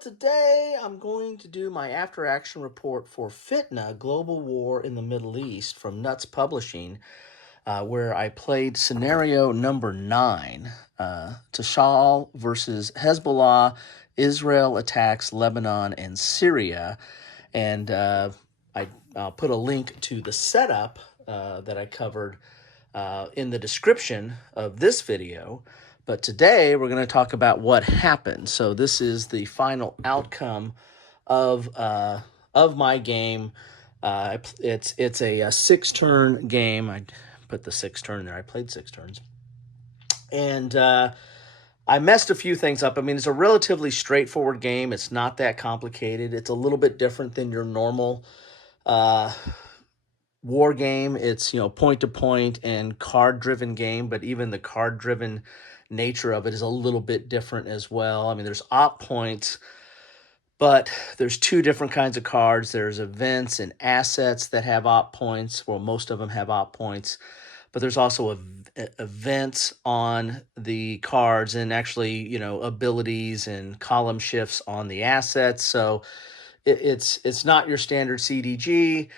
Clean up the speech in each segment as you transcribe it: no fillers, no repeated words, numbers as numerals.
Today I'm going to do my after-action report for FITNA, Global War in the Middle East from Nuts Publishing, where I played scenario number 9, Tashal versus Hezbollah, Israel attacks Lebanon and Syria, and I'll put a link to the setup that I covered in the description of this video. But today we're going to talk about what happened. So this is the final outcome of my game. It's a 6-turn game. I put the 6-turn there. I played 6 turns, and I messed a few things up. I mean, it's a relatively straightforward game. It's not that complicated. It's a little bit different than your normal war game. It's point to point and card driven game, but even the card driven nature of it is a little bit different as well. I mean, there's op points, but there's 2 different kinds of cards. There's events and assets that have op points. Well, most of them have op points, but there's also events on the cards and actually, abilities and column shifts on the assets. So it's not your standard CDG,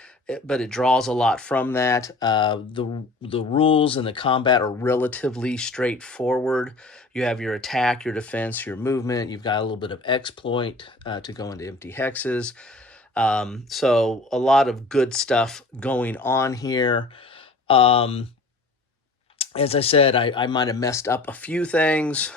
but it draws a lot from that. The rules and the combat are relatively straightforward. You have your attack, your defense, your movement. You've got a little bit of exploit to go into empty hexes. So a lot of good stuff going on here. As I said, I might have messed up a few things,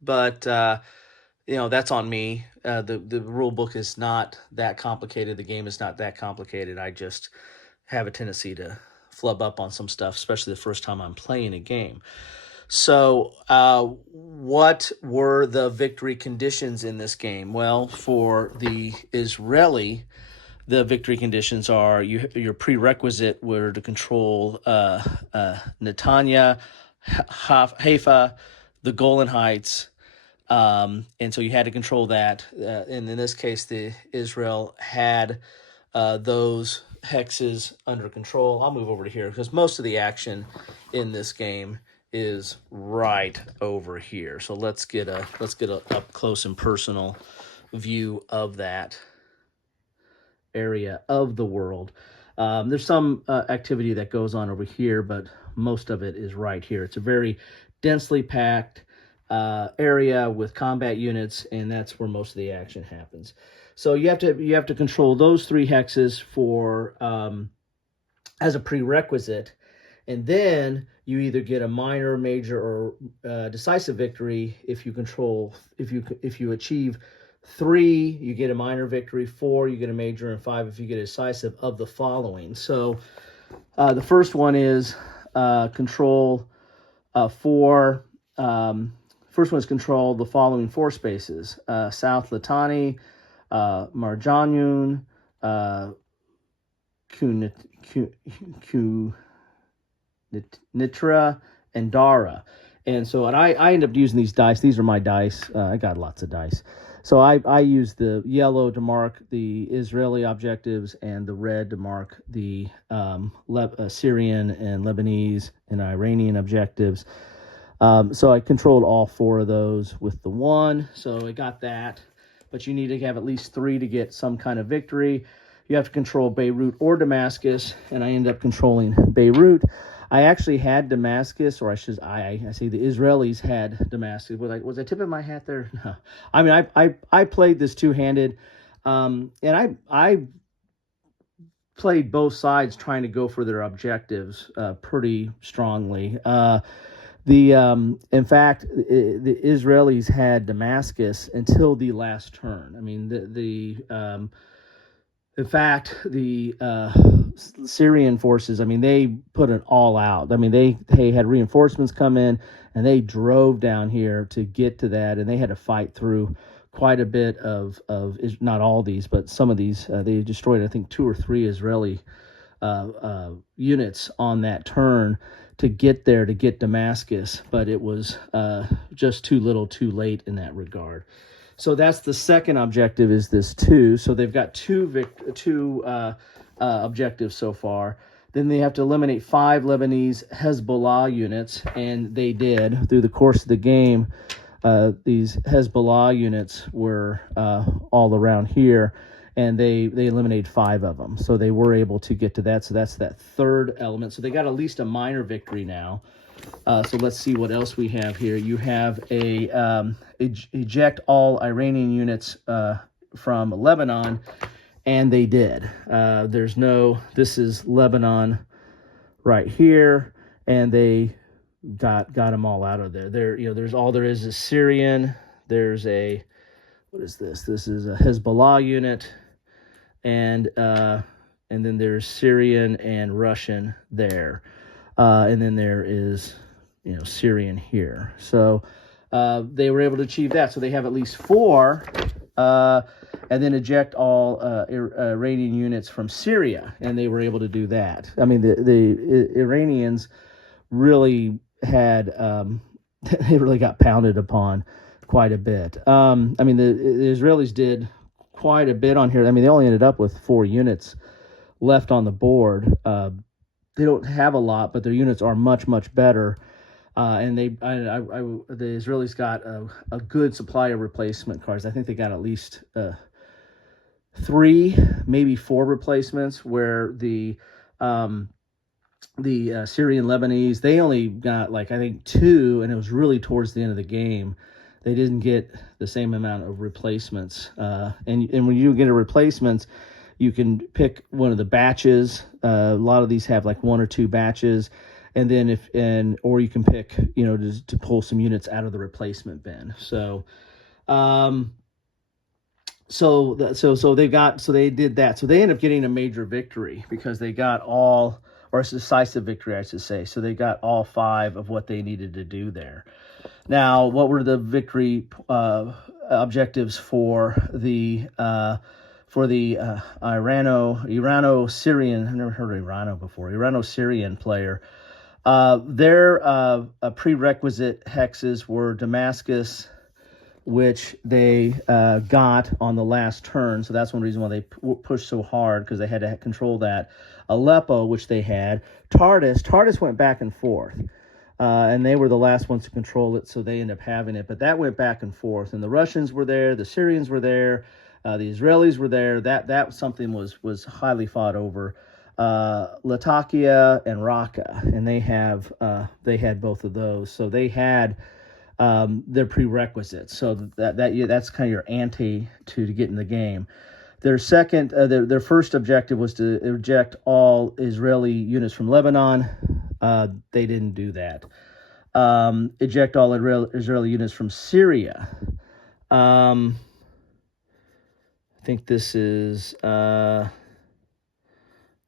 but that's on me. The rule book is not that complicated. The game is not that complicated. I just have a tendency to flub up on some stuff, especially the first time I'm playing a game. So what were the victory conditions in this game? Well, for the Israeli, the victory conditions are your prerequisite were to control Netanya, Haifa, the Golan Heights, and so you had to control that. And in this case, Israel had those hexes under control. I'll move over to here because most of the action in this game is right over here. So let's get a up close and personal view of that area of the world. There's some activity that goes on over here, but most of it is right here. It's a very densely packed area with combat units, and that's where most of the action happens. So you have to control those 3 hexes for as a prerequisite, and then you either get a minor, major, or decisive victory if you achieve 3, you get a minor victory, 4, you get a major, and 5 if you get a decisive of the following. So the first one is control 4. First one is control the following 4 spaces: South Litani, Marjanun, Nitra, and Dara. And so I end up using these dice. These are my dice. I got lots of dice. So I use the yellow to mark the Israeli objectives and the red to mark the Syrian and Lebanese and Iranian objectives. So I controlled all 4 of those with the 1. So I got that. But you need to have at least 3 to get some kind of victory. You have to control Beirut or Damascus, and I ended up controlling Beirut. I actually had Damascus, or I say the Israelis had Damascus. Was I tipping my hat there? No. I mean, I played this 2-handed, and I played both sides trying to go for their objectives pretty strongly. In fact, the Israelis had Damascus until the last turn. I mean, in fact, the Syrian forces, I mean, they put it all out. I mean, they had reinforcements come in, and they drove down here to get to that, and they had to fight through quite a bit of not all these, but some of these. They destroyed, I think, 2 or 3 Israeli units on that turn to get there, to get Damascus, but it was just too little too late in that regard. So that's the second objective, is this 2. So they've got 2 objectives so far. Then they have to eliminate 5 Lebanese Hezbollah units, and they did through the course of the game. these Hezbollah units were all around here, and they eliminated 5 of them. So they were able to get to that. So that's that third element. So they got at least a minor victory now. So let's see what else we have here. You have eject all Iranian units from Lebanon, and they did. This is Lebanon right here, and they got them all out of there. There is Syrian. There's what is this? This is a Hezbollah unit, and then there's Syrian and Russian there, and then there is Syrian here. So they were able to achieve that. So they have at least 4, and then eject all Iranian units from Syria, and they were able to do that. I mean, the Iranians really had they really got pounded upon quite a bit. I mean, the Israelis did quite a bit on here. I mean, they only ended up with 4 units left on the board. They don't have a lot, but their units are much, much better. And the Israelis got a good supply of replacement cars. I think they got at least 3, maybe 4 replacements, where the Syrian Lebanese, they only got I think 2, and it was really towards the end of the game. They didn't get the same amount of replacements. And when you get a replacements, you can pick one of the batches. A lot of these have 1 or 2 batches. And then or you can pick, to pull some units out of the replacement bin. So, so they did that. So they ended up getting a major victory because they got or a decisive victory, I should say. So they got all 5 of what they needed to do there. Now, what were the victory objectives for the Irano-Syrian? I've never heard of Irano before. Irano-Syrian player. Their prerequisite hexes were Damascus, which they got on the last turn. So that's one reason why they pushed so hard, because they had to control that. Aleppo, which they had. Tardis went back and forth. And they were the last ones to control it, so they ended up having it. But that went back and forth. And the Russians were there. The Syrians were there. The Israelis were there. That something was highly fought over. Latakia and Raqqa, and they had both of those, so they had their prerequisites. So that's kind of your ante to get in the game. Their first objective was to eject all Israeli units from Lebanon. They didn't do that. Eject all Israeli units from Syria. I think this is.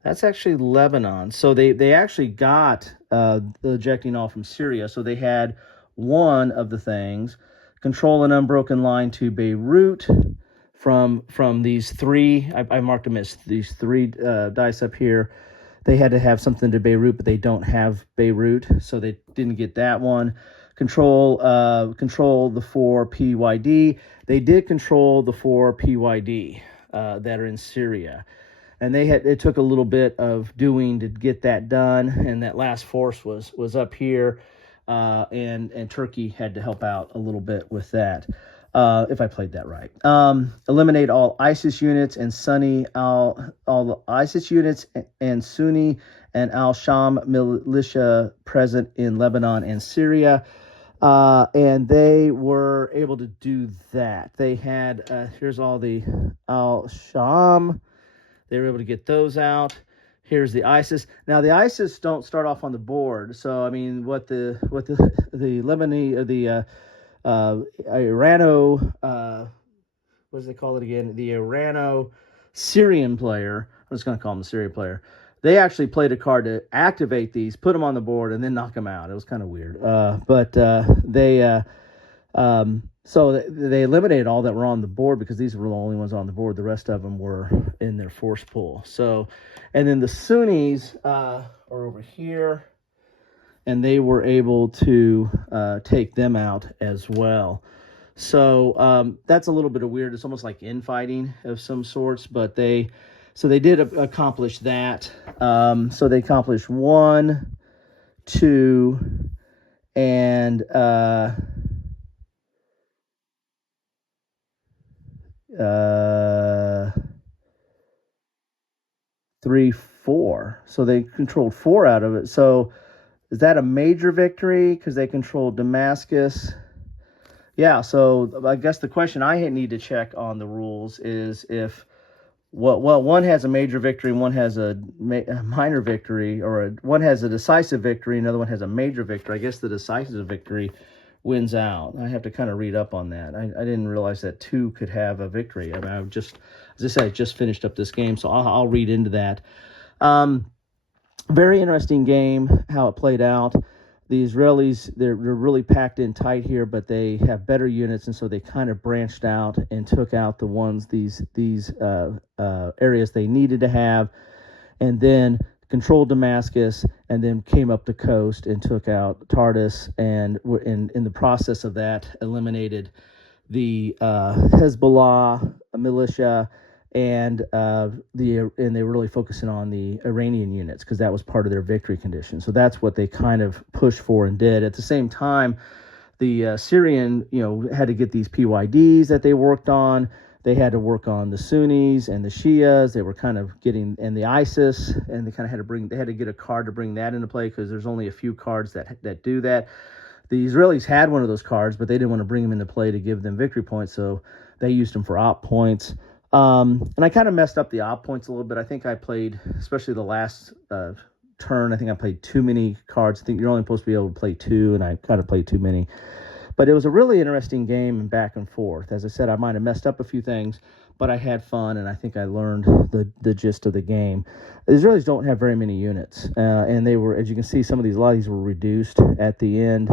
That's actually Lebanon. So they actually got the ejecting all from Syria. So they had one of the things: control an unbroken line to Beirut from these 3. I marked them as these 3 dice up here. They had to have something to Beirut, but they don't have Beirut, so they didn't get that one. Control the 4 PYD. They did control the 4 PYD that are in Syria. And it took a little bit of doing to get that done, and that last force was up here, and Turkey had to help out a little bit with that, if I played that right. Eliminate all ISIS units and all the ISIS units and Sunni and al-Sham militia present in Lebanon and Syria, and they were able to do that. They had here's all the al-Sham. They were able to get those out. Here's the ISIS. Now the ISIS don't start off on the board. So I mean, what the Lebanese, Irano, what do they call it again? The Irano-Syrian player. I'm just going to call him the Syrian player. They actually played a card to activate these, put them on the board, and then knock them out. It was kind of weird. So they eliminated all that were on the board because these were the only ones on the board. The rest of them were in their force pool. So, and then the Sunnis are over here, and they were able to take them out as well. So that's a little bit of weird. It's almost like infighting of some sorts, but they did accomplish that. So they accomplished 1, 2, and 3, 4. So they controlled 4 out of it. So is that a major victory because they controlled Damascus? Yeah, so I guess the question I need to check on the rules is if one has a major victory, one has a minor victory, or one has a decisive victory, another one has a major victory. I guess the decisive victory wins out. I have to kind of read up on that. I didn't realize that 2 could have a victory. I mean, as I said, I just finished up this game, so I'll read into that. Very interesting game, how it played out. The Israelis, they're really packed in tight here, but they have better units, and so they kind of branched out and took out the ones, these areas they needed to have, and then controlled Damascus, and then came up the coast and took out Tartus, and in the process of that, eliminated the Hezbollah militia, and they were really focusing on the Iranian units because that was part of their victory condition. So that's what they kind of pushed for and did. At the same time, the Syrian, had to get these PYDs that they worked on. They had to work on the Sunnis and the Shias. They were kind of getting, and the ISIS, and they kind of had to get a card to bring that into play because there's only a few cards that do that. The Israelis had one of those cards, but they didn't want to bring them into play to give them victory points, so they used them for op points. And I kind of messed up the op points a little bit. I think I played, especially the last turn, I think I played too many cards. I think you're only supposed to be able to play 2, and I kind of played too many. But it was a really interesting game and back and forth. As I said, I might have messed up a few things, but I had fun, and I think I learned the gist of the game. The Israelis don't have very many units, and they were, as you can see, a lot of these were reduced at the end.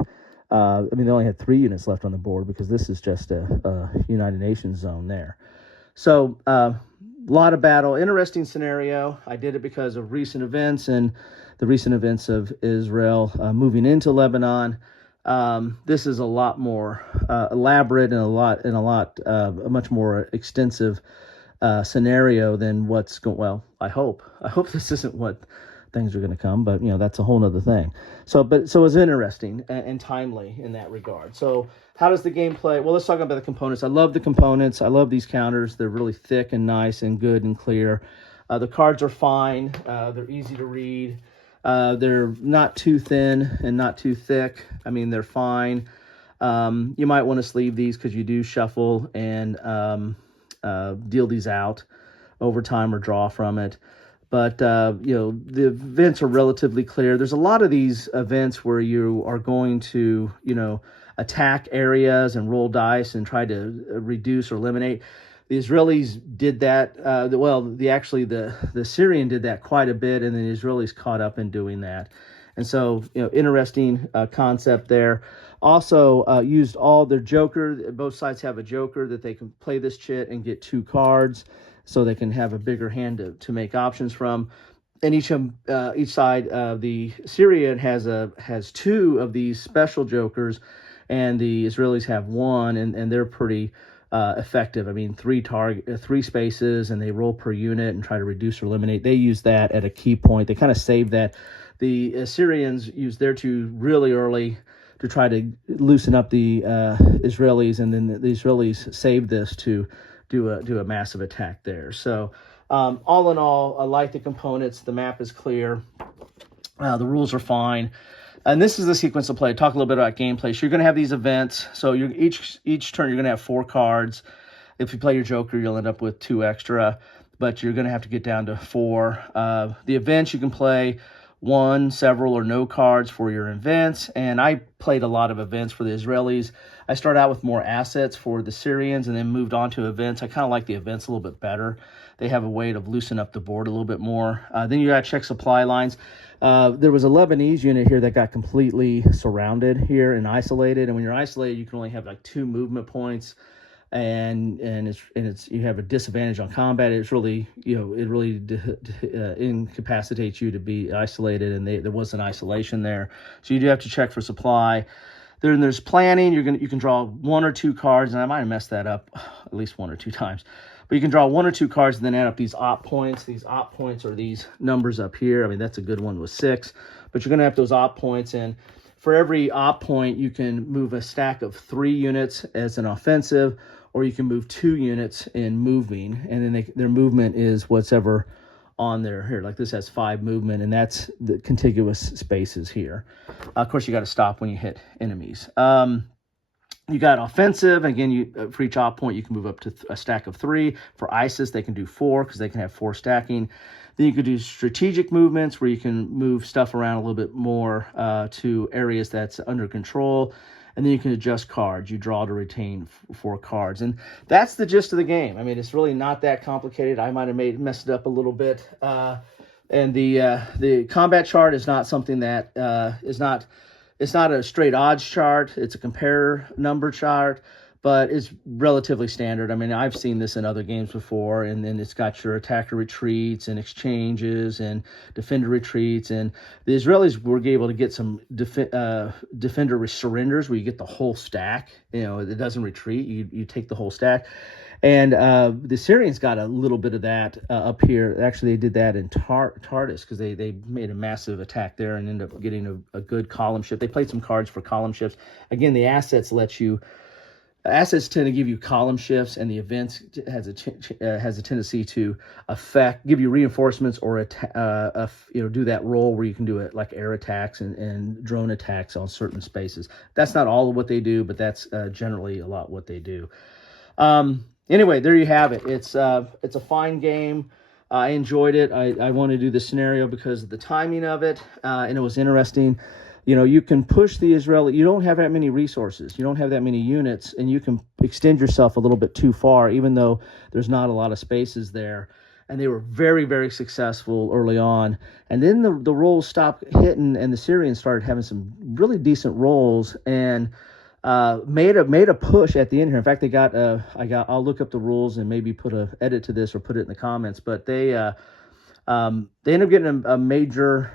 They only had 3 units left on the board because this is just a United Nations zone there. So, a lot of battle, interesting scenario. I did it because of recent events and the recent events of Israel moving into Lebanon. This is a lot more elaborate and a much more extensive scenario than what's going. Well, I hope this isn't what things are going to come, but that's a whole other thing. So it's interesting and timely in that regard. So how does the game play? Well, let's talk about the components. I love the components. I love these counters. They're really thick and nice and good and clear. The cards are fine. They're easy to read. They're not too thin and not too thick. They're fine. You might want to sleeve these because you do shuffle and deal these out over time or draw from it. But, the events are relatively clear. There's a lot of these events where you are going to, attack areas and roll dice and try to reduce or eliminate. The Israelis did that. The Syrian did that quite a bit, and the Israelis caught up in doing that. And so, interesting concept there. Also, used all their joker. Both sides have a joker that they can play this chit and get 2 cards, so they can have a bigger hand to make options from. And each side, the Syrian has 2 of these special jokers, and the Israelis have 1, and they're pretty effective. 3 spaces, and they roll per unit and try to reduce or eliminate. They use that at a key point. They kind of save that. The Assyrians use their 2 really early to try to loosen up the Israelis, and then the Israelis save this to do a massive attack there. So all in all, I like the components. The map is clear. The rules are fine. And this is the sequence of play. Talk a little bit about gameplay. So you're going to have these events. So each turn you're going to have 4 cards. If you play your joker, you'll end up with 2 extra, but you're going to have to get down to 4. The events, you can play 1, several, or no cards for your events. And I played a lot of events for the Israelis. I started out with more assets for the Syrians and then moved on to events. I kind of like the events a little bit better. They have a way to loosen up the board a little bit more. Then you got to check supply lines. There was a Lebanese unit here that got completely surrounded here and isolated. And when you're isolated, you can only have like 2 movement points, and it's you have a disadvantage on combat. It's really incapacitates you to be isolated, and there was an isolation there. So you do have to check for supply. There's planning. You can draw 1 or 2 cards, and I might have messed that up at least 1 or 2 times. But you can draw 1 or 2 cards and then add up these op points. These op points are these numbers up here. That's a good one with 6. But you're going to have those op points. And for every op point, you can move a stack of 3 units as an offensive, or you can move 2 units in moving, and then their movement is whatever on there here. Like this has 5 movement, and that's the contiguous spaces here. Of course, you got to stop when you hit enemies. You got offensive. Again, for each op point, you can move up to a stack of 3. For ISIS, they can do 4 because they can have 4 stacking. Then you could do strategic movements where you can move stuff around a little bit more to areas that's under control. And then you can adjust cards. You draw to retain 4 cards. And that's the gist of the game. I mean, it's really not that complicated. I might have messed it up a little bit. And the combat chart is not something that it's not a straight odds chart. It's a compare number chart, but it's relatively standard. I mean, I've seen this in other games before, and then it's got your attacker retreats and exchanges and defender retreats. And the Israelis were able to get some defender surrenders where you get the whole stack. You know, it doesn't retreat. You take the whole stack. And the Syrians got a little bit of that up here. Actually, they did that in Tartus because they made a massive attack there and ended up getting a good column ship. They played some cards for column ships. Again, the assets assets tend to give you column shifts, and the events has a tendency to give you reinforcements or do that role where you can do it like air attacks and drone attacks on certain spaces. That's not all of what they do, but that's generally a lot what they do. Anyway, there you have it. It's a fine game. I enjoyed it. I wanted to do the scenario because of the timing of it, and it was interesting. You know, you can push the Israeli. You don't have that many resources. You don't have that many units, and you can extend yourself a little bit too far, even though there's not a lot of spaces there. And they were very, very successful early on. And then the rolls stopped hitting, and the Syrians started having some really decent rolls and made a push at the end here. In fact, they got I'll look up the rules and maybe put a edit to this or put it in the comments. But they ended up getting a major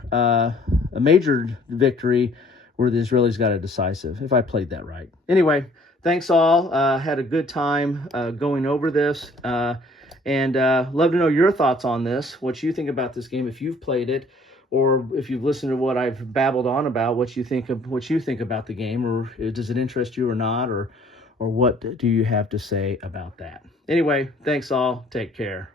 victory where the Israelis got a decisive, if I played that right. Anyway, thanks all. Had a good time going over this, and love to know your thoughts on this. What you think about this game if you've played it, or if you've listened to what I've babbled on about, what you think about the game, or does it interest you or not, or what do you have to say about that? Anyway, thanks all. Take care.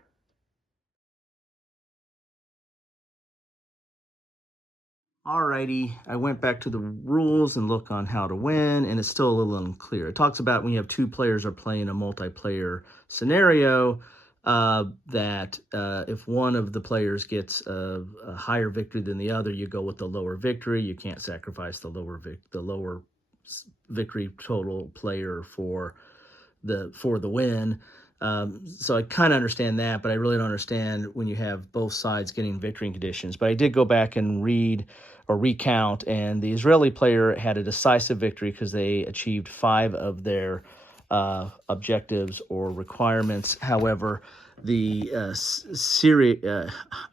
Alrighty, I went back to the rules and look on how to win, and it's still a little unclear. It talks about when you have 2 players are playing a multiplayer scenario, that if one of the players gets a higher victory than the other, you go with the lower victory. You can't sacrifice the lower victory total player for the win. So I kind of understand that, but I really don't understand when you have both sides getting victory conditions. But I did go back and read or recount, and the Israeli player had a decisive victory because they achieved 5 of their objectives or requirements. However, the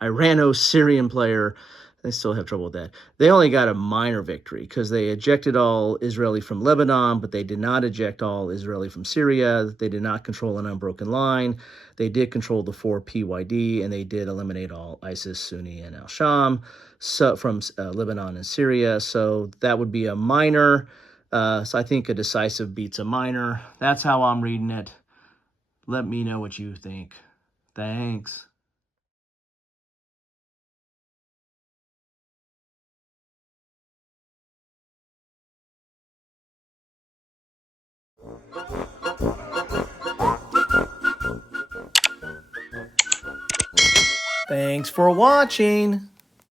Irano-Syrian player, they still have trouble with that. They only got a minor victory because they ejected all Israeli from Lebanon, but they did not eject all Israeli from Syria. They did not control an unbroken line. They did control the 4 PYD, and they did eliminate all ISIS, Sunni, and Al-Sham from Lebanon and Syria. So that would be a minor. So I think a decisive beats a minor. That's how I'm reading it. Let me know what you think. Thanks. Thanks for watching.